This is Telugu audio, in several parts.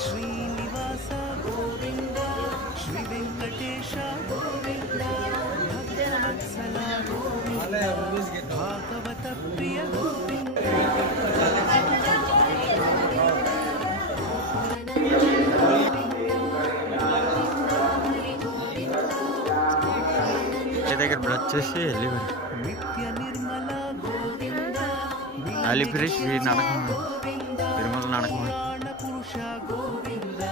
శ్రీనివాస గోవింద శ్రీ వెంకటేశ గోవింద భక్తవత్సల గోవింద భాగవత ప్రియ గోవింద. దగ్గర బ్రష్ చేసి వెళ్ళి అలిపిరేష్ నడకమా తిరుమల నడకమా పురుష గోవింద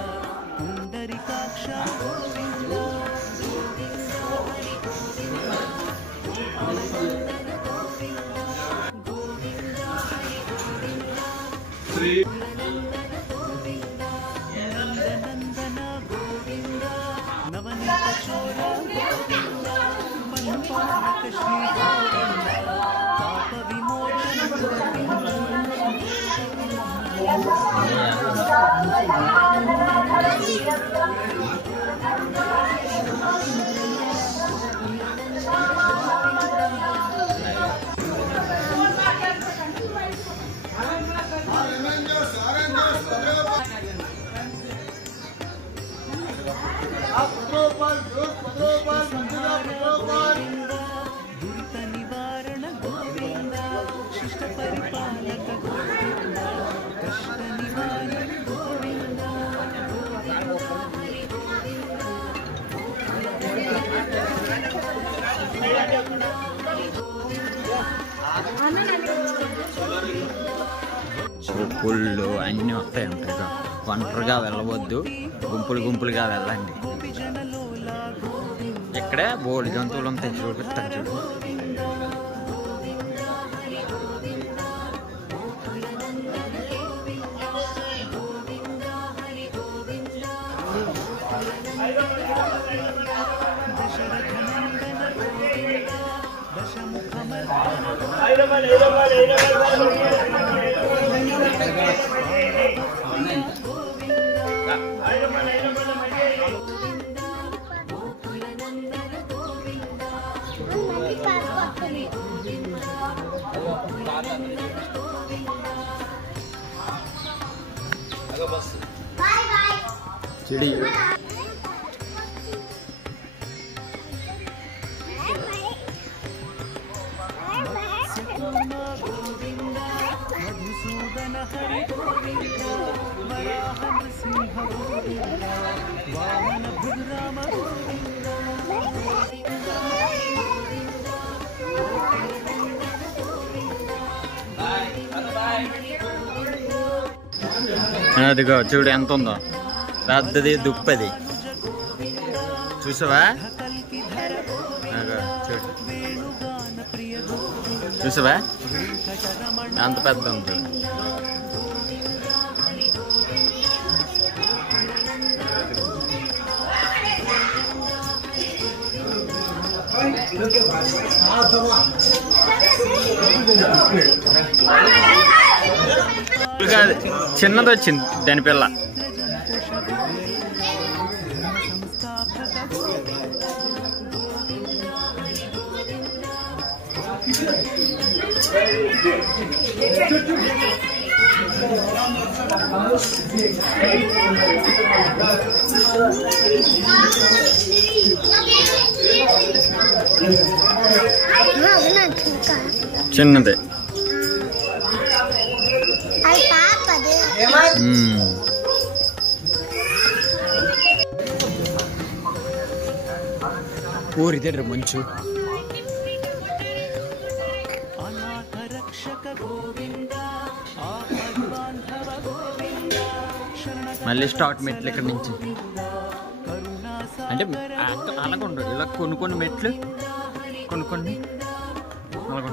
పుండరీకాక్ష గోవింద శ్రీ నందనందన గోవింద నవనీత చోర గోవింద మన్పాలక శ్రీ గోవింద పాప విమోచన గోవింద. దురిత నివారణ గోవింద శిష్ట పరిపాలక గోవింద కష్ట నివారణ గోవింద. పుళ్ళు అన్నీ వస్తాయి ఉంటాయి. ఒంటరిగా వెళ్ళవద్దు, గుంపులుగా వెళ్ళండి. ఇక్కడే బోర్డు జంతువులు ఉంటాయి, చూపిస్తాను చూడు. చెడి మధుసూదన హరి గోవింద వరాహ నృసింహ గోవింద వామన భృగురామ గోవింద. అదిగో చూడు ఎంత ఉందో, పెద్దది దుప్పది చూసావా? చూడు చూసావా అంత పెద్ద ఉంది. చిన్నది వచ్చింది దాని పిల్ల. చిన్నదే ఊరిదే మంచు. మళ్ళీ స్టార్ట్ మెట్లు ఇక్కడ నుంచి. అంటే అలాగ ఉండదు, ఇలా కొన్ని మెట్లు కొన్ని అలాగ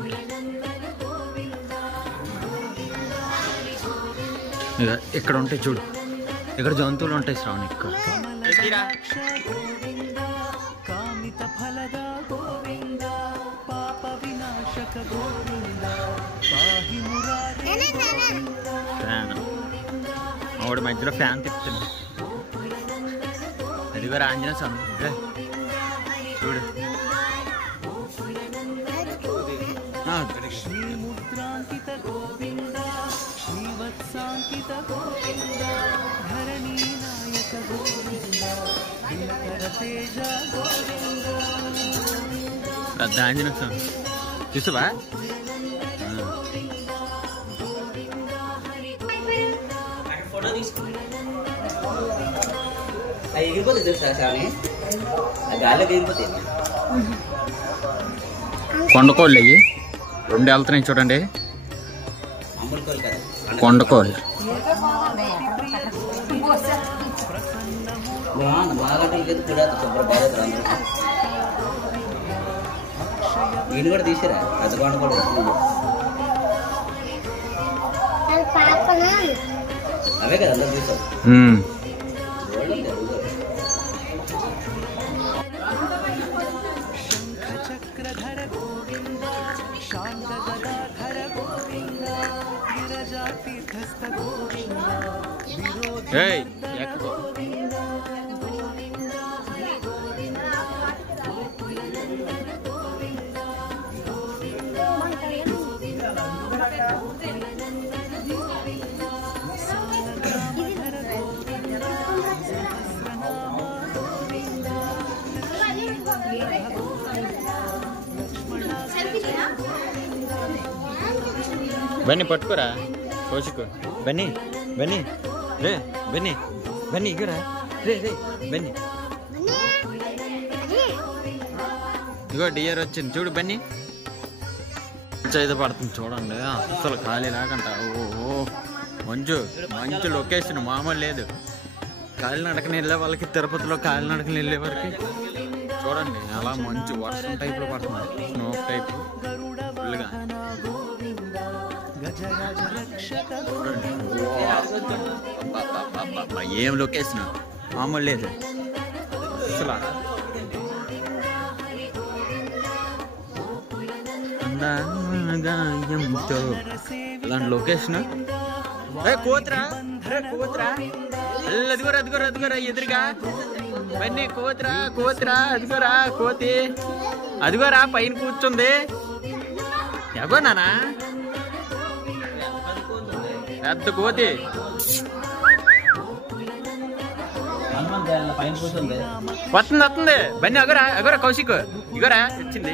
ఇక్కడ ఉంటాయి చూడు. ఇక్కడ జంతువులు ఉంటాయి శ్రావణి. ఇక్కడ కామిత ఫలద గోవింద పాప వినాశక గోవింద పాహి మురారే గోవింద. ఆవిడ మధ్యలో ఫ్యాన్ తిప్పుతుంది. అదిగో ఆంజనేయ స్వామి చూడు. శ్రీముద్రాంకిత గోవింద శ్రీవత్సాంకిత గోవింద ధరణీ నాయక గోవింద దినకర తేజ గోవింద. పెద్ద ఆంజనేయ స్వామి చూసావా? ఎగిరిపోతుంది చూస్తా స్వామి, గాలిలోకి ఎగిరిపోతాయి. కొండకోళ్ళు అయ్యి 2 వెళ్తున్నాయి చూడండి. మామూలు కోళ్ళు కదా, కొండకోళ్ళు బాగా కూడా శుభ్ర బాగా వీళ్ళు కూడా తీసిరా పెద్ద కొండ కూడా అవే కదా అందరూ చూసాం. చక్రధర గోవింద శాంత గదాధర గోవింద విరజా తీర్థస్థ గోవింద బన్నీ పట్టుకోరా కోసుకు. బన్నీ బన్నీ రే బన్నీ బన్నీ ఇగరా రే రే బన్నీ. ఇగో డియర్ వచ్చింది చూడు బన్నీ. ఇది పడుతుంది చూడండి, అసలు ఖాళీ లేకంట. ఓహో మంచు మంచి లొకేషన్ మామూలు లేదు. కాలినడకని వెళ్ళే వాళ్ళకి, తిరుపతిలో కాలినడకని వెళ్ళే వారికి చూడండి అలా మంచు వర్షం టైప్లో పడుతుంది, స్నో టైప్ ఫుల్గా. ఏం లొకేషన్ మామూలు లేదు అసలు. అలాంటి లొకేషన్. కోతురా కోతురా అదిగోరా అదిగోరా అదిగోరా ఎదురుగా బన్నీ కోతురా కోతురా అదిగోరా కోతి అదిగోరా పైన కూర్చుంది. ఎగో నానా పెద్ద కోతి వస్తుంది వస్తుంది. బన్నీ అగోరా అగోరా కౌశిక్ ఇగోరా వచ్చింది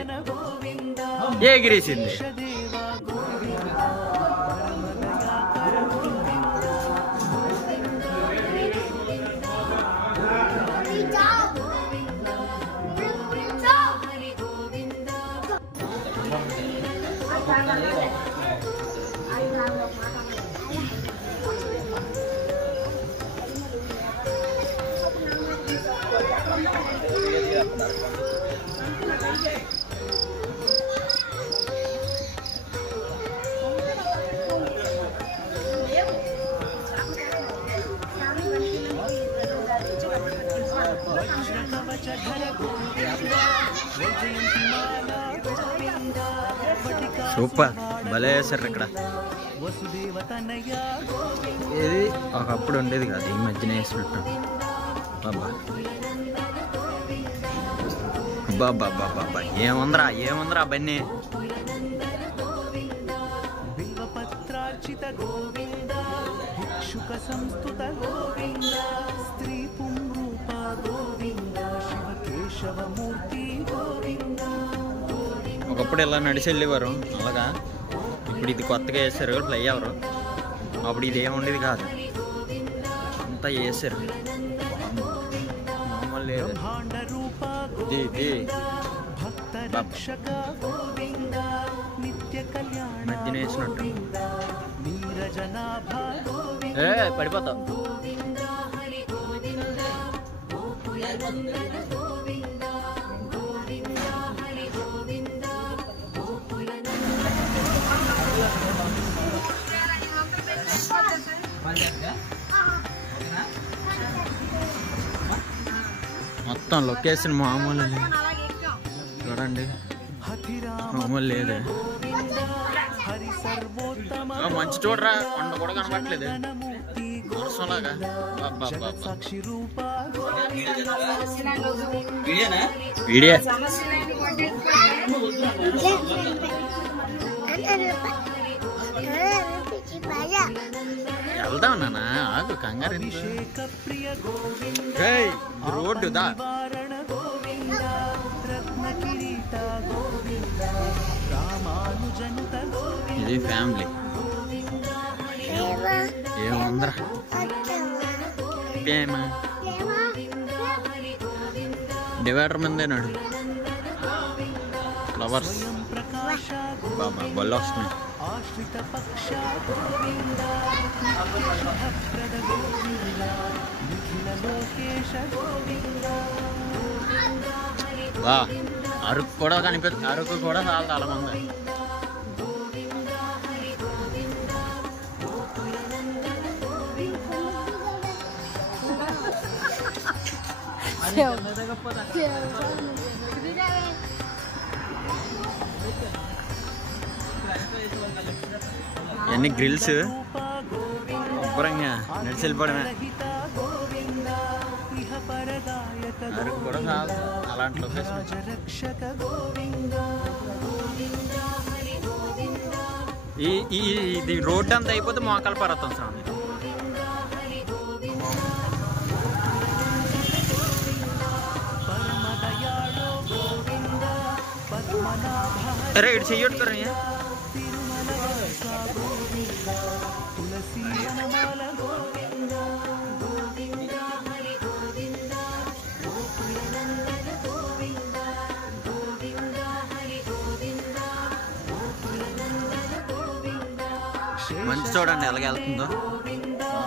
ఎగిరేసింది. సూపర్ భలే వేశారు ఇక్కడ. ఇది ఒకప్పుడు ఉండేది కాదు, ఈ మధ్యన వేసినట్టు. బాబా బాబా బాబా ఏముందరా ఏముందరా బన్నీ. బిల్వపత్రార్చిత గోవింద భిక్షుక సంస్తుత గోవింద స్త్రీ పుంరూప గోవింద శివ కేశవమూర్తి గోవింద. ఒకప్పుడు ఇలా నడిచి వెళ్ళేవారు అలాగా. ఇప్పుడు ఇది కొత్తగా వేసారు ఫ్లై ఎవరు. అప్పుడు ఇది ఏముండేది కాదు, అంతా వేసారు మామూలు లేదు. మధ్యన వేసినట్టు పడిపోతావు. మొత్తం లొకేషన్ మామూలు చూడండి, మామూలు లేదు. మంచి చూడరా, కొండ కూడా కనబడట్లేదు. వర్షంలాగా సాక్షి రూప వీడియోనా వీడియో వెళ్దాం నాన్న ఆగు కంగారు అభిషేక ప్రియ గోవింద రోడ్డు దా నివారణ గోవింద రత్న కిరీట గోవింద రామానుజనుత గోవింద ఇది ఫ్యామిలీ ఏముందరా ఏమా డివైడర్ ముందేనాడు ఫ్లవర్స్ ప్రకాశ బాబా బళ్ళు వస్తున్నాయి ఆశ్రిత పక్ష గోవింద శుభప్రద గోవింద నిఖిల లోకేశ గోవింద బా అరకు కూడా కనిపిస్తుంది అరకు కూడా చాలా మంది ఎన్ని గ్రిల్స్ శుభ్రంగా నడిచి వెళ్ళిపోవడమే గోవింద ఇహ పరదాయక అరకు కూడా చాలా అలాంటి లొకేషన్ రక్షక గోవింద ఇది రోడ్డు అంతా అయిపోతే మోకాల పర్వతం స్వామి పరమదయాళో గోవింద పద్మనాభ అరే ఇటు చెయ్యొట్టుకోరయ్యా తిరుమల వాస గోవింద తులసి వనమాల గోవింద గోవింద హరి గోవింద గోకులనందన గోవింద గోవింద హరి గోవింద గోకులనందన గోవింద మంచి చూడండి ఎలాగ వెళ్తుందో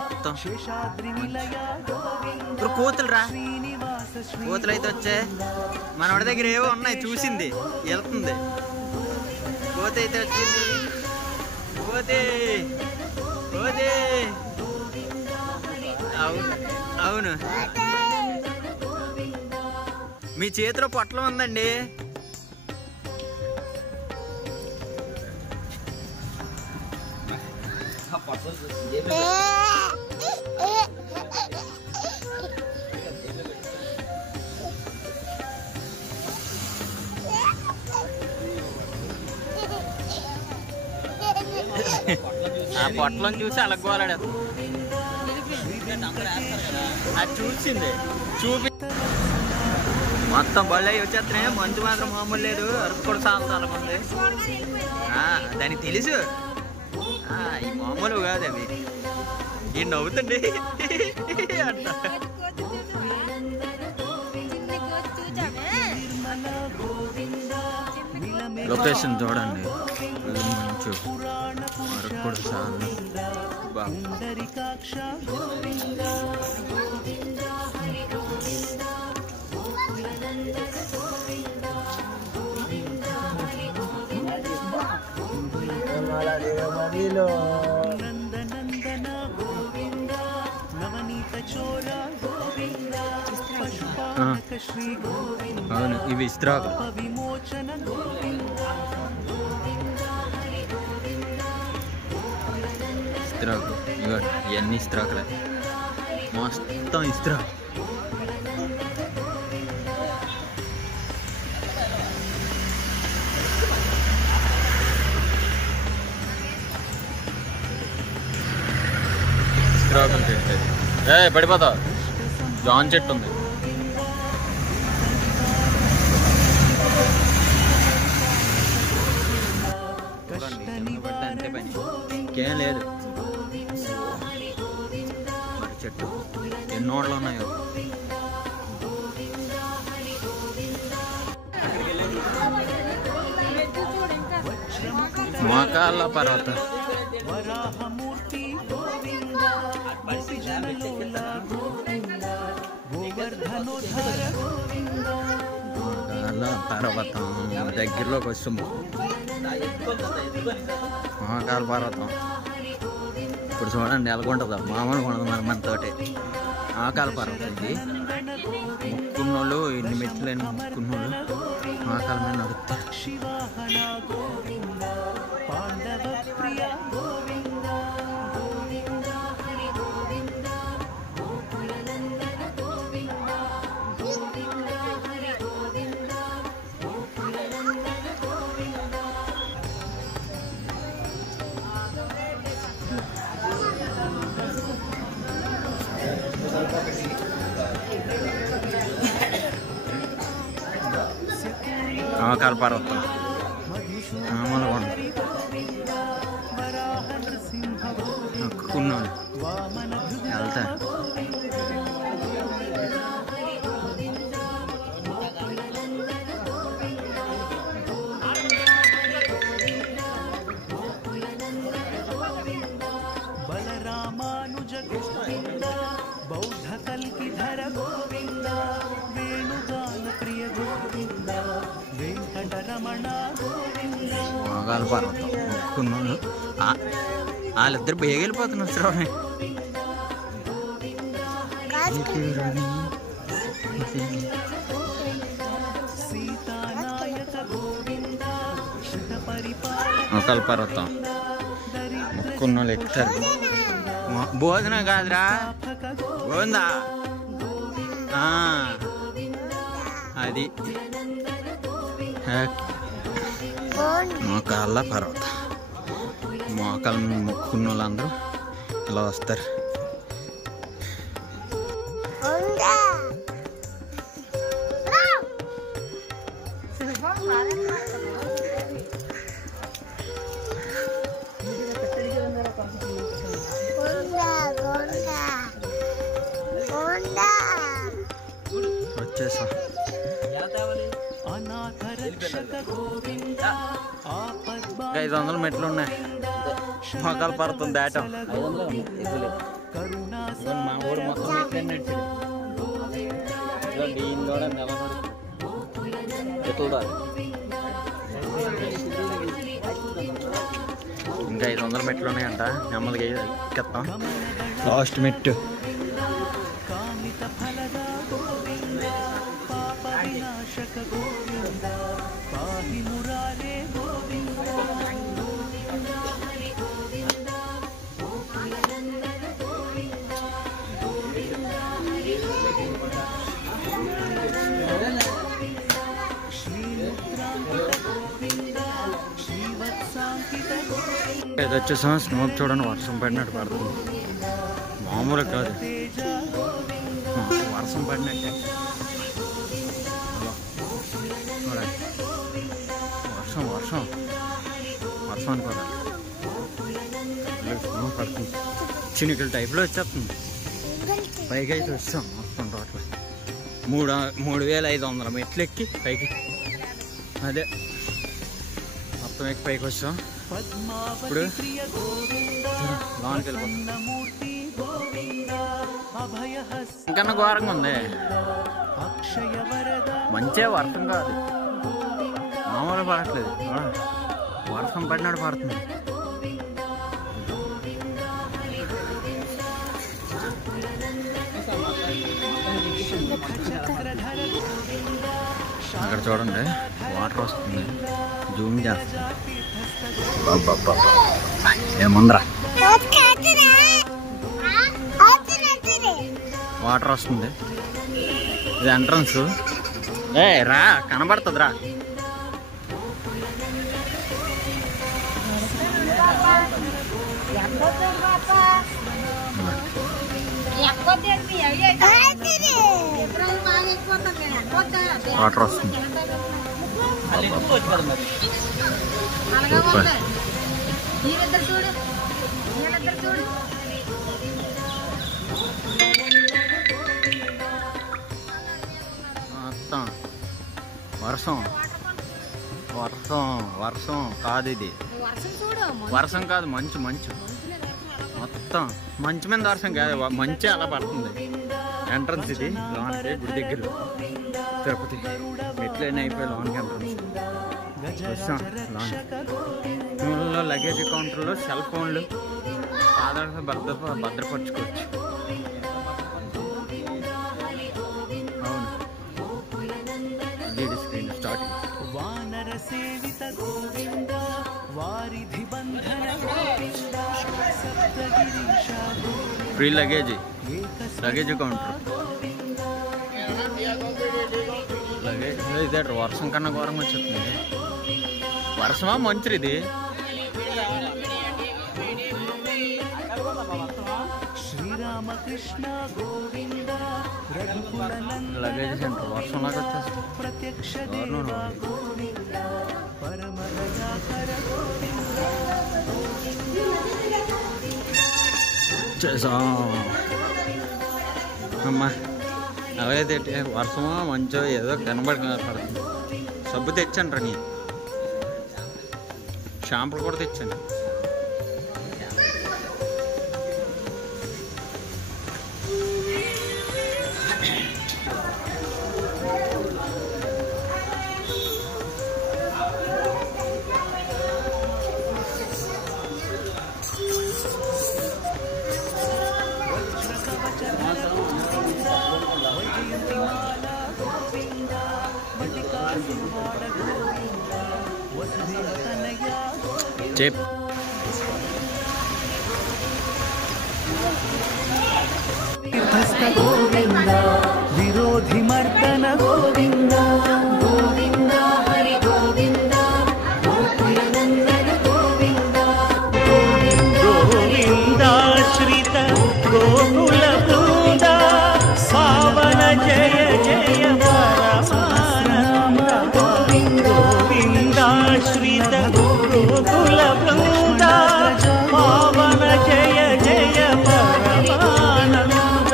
మొత్తం శేషాద్రి నిలయ గోవింద ఇప్పుడు కోతులు రా శ్రీనివాస శ్రీ కోతులు అయితే వచ్చే మనవాడి దగ్గర ఏవో ఉన్నాయి చూసింది వెళ్తుంది కోత అయితే వచ్చింది కోతే కోతే అవును అవును మీ చేతిలో పొట్లం ఉందండి ఆ పొట్లం చూసి అలగోలాడు అది చూసింది చూపి మొత్తం బళ్ళు అవి వచ్చేస్తున్నాయి మంచు మాత్రం మామూలు లేదు అరకు కూడా చాలా ఉంది దానికి తెలుసు ఈ మామూలు కాదు అవి ఈ నవ్వుతుంది అంట లొకేషన్ చూడండి మంచు అరకు కూడా చాలా బాగా పుండరీకాక్ష గోవింద గోవింద హరి గోవింద గోకులనందన గోవింద గోవింద హరి గోవింద నందనందన గోవింద నవనీత చోర గోవింద పశుపాలక శ్రీ గోవింద అవును ఇవి ఇస్త్రాకు విమోచన గోవింద ఇస్త్రాకు ఇవన్నీ ఇస్త్రాకులే మొత్తం ఇస్త్రాకు ఇస్త్రాకులు చెట్టు పడిపోతావు జాన్ చెట్టు ఉంది అంతే పని ఇంకేం లేదు మరి చెట్టు ఎన్నోళ్ళు ఉన్నాయో మోకాళ్ళ పర్వతం వరాహమూర్తి గోవింద గోపిజనలోల గోవింద గోవర్ధనోద్ధర గోవింద మోకాళ్ళ పర్వతం దగ్గరలోకి వస్తుంది మోకాళ్ళ పర్వతం ఇప్పుడు చూడండి ఎలాగుంటుందో మామూలుగా ఉండదు మనతోటి మోకాళ్ళ పర్వతం ఇది ముక్కున్నోళ్ళు ఎన్ని మెట్లని ముక్కున్నోళ్ళు మోకాళ్ళ మీద నడుస్తారు శివాహన గోవింద పాండవ ప్రియ గోవింద గోవింద హరి గోవింద మోకాల పర్వతం మామూలుగా నొక్కున్నాను వెళ్తా బలరామానుజ గోవింద బౌద్ధ కల్కిధర గోవింద వేణుగాన ప్రియ గోవింద వెంకటరమణ గోవింద మోకాల పర్వతం నొక్కున్నాను వాళ్ళిద్దరు బేగ వెళ్ళిపోతున్నారు శ్రావణి సీతానాయక గోవింద శిత పరిపాలన మోకాల పర్వతం మొక్కున్న వాళ్ళు ఎక్కుతారు బోధన కాదురా బోందా అది మోకాళ్ళ పర్వతం మోకాళ్ళ మొక్కున్న వాళ్ళందరూ ఇలా వస్తారు వచ్చేసా అనాథ రక్షక గోవింద 500 మెట్లు ఉన్నాయి మోకాల పర్వతం దాటం కరుణా మా ఊరు మొత్తం మెట్లు ఇంకా 500 మెట్లు ఉన్నాయంట నెమ్మదిగా ఎక్కేస్తాం లాస్ట్ మెట్టు కామిత ఫలద గోవింద పాప వినాశక గోవింద పాహి మురారే గోవింద ఇది వచ్చేసాం స్నోప్ చూడండి వర్షం పడినట్టు పడుతుంది మామూలు కాదు వర్షం పడినట్టే చూడండి వర్షం వర్షం వర్షం అనుకోదా స్నో పడుతుంది చినుకల టైప్లో వచ్చేస్తుంది పైకి అయితే వచ్చాం మొత్తం టోటల్ 3500 మెట్లు ఎక్కి పైకి అదే మొత్తం ఎక్కి పైకి వచ్చాం ఇప్పుడు లోనికి వెళ్ళిపోతాం ఇంకన్నా ఘోరంగా ఉంది మంచిగా వర్షం కాదు మామూలుగా పడట్లేదు వర్షం పడినట్టు పడుతుంది అక్కడ చూడండి వాటర్ వస్తుంది జూమ్ చేస్తుంది ఏముందరా వాటర్ వస్తుంది ఇది ఎంట్రన్స్ రా కనబడుతుంది రా వాటర్ వస్తుంది మొత్తం వర్షం వర్షం వర్షం కాదు ఇది వర్షం కాదు మంచు మంచు మొత్తం మంచు మీద వర్షం కాదు మంచి అలా పడుతుంది ఎంట్రన్స్ ఇది లోన్కి గుడి దగ్గర తిరుపతి ఎట్లయినా అయిపోయి లోన్కి ఎంట్రన్స్ వచ్చాం లోన్లో లగేజ్ కౌంటర్లో సెల్ ఫోన్లు ఆధార్ భద్రపరచుకోవచ్చు అవును స్క్రీన్ స్టార్టింగ్ వానర సేవిత గోవింద వారిధి బంధన Govinda Saptagirisha free luggage counter luggage ఇదే వర్షం కన్నా ఘోరంగా వచ్చేస్తుంది వర్షమా మంచిది ఇది శ్రీరామ రామకృష్ణ గోవింద రఘుకుల లగేజ్ సెంటర్ వర్షంలాగా వచ్చేసి ప్రత్యక్ష దేవ గోవింద పరమ దయాకర గోవింద చేసాం అమ్మా. అలాగైతే వర్షమో మంచో ఏదో కనబడుతుంది. సబ్బు తెచ్చాను రా, నీ షాంపులు కూడా తెచ్చాను. చెప్ గోవింద విరోధి మర్దన గోవింద గోవింద హరి గోవింద గోకులనందన గోవింద గోవిందాశ్రిత గోకుల బృంద పావన జయ జయ పరమానంద గోవిందాశ్రిత గోకుల బృంద పావన జయ జయ పరమానంద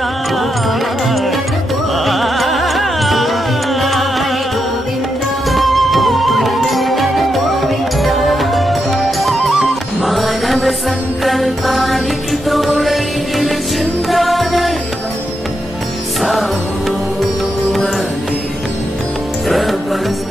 మానవ సంకల్పానికి తోడై నిలిచిందా దైవం సాహో అని ప్రపంచ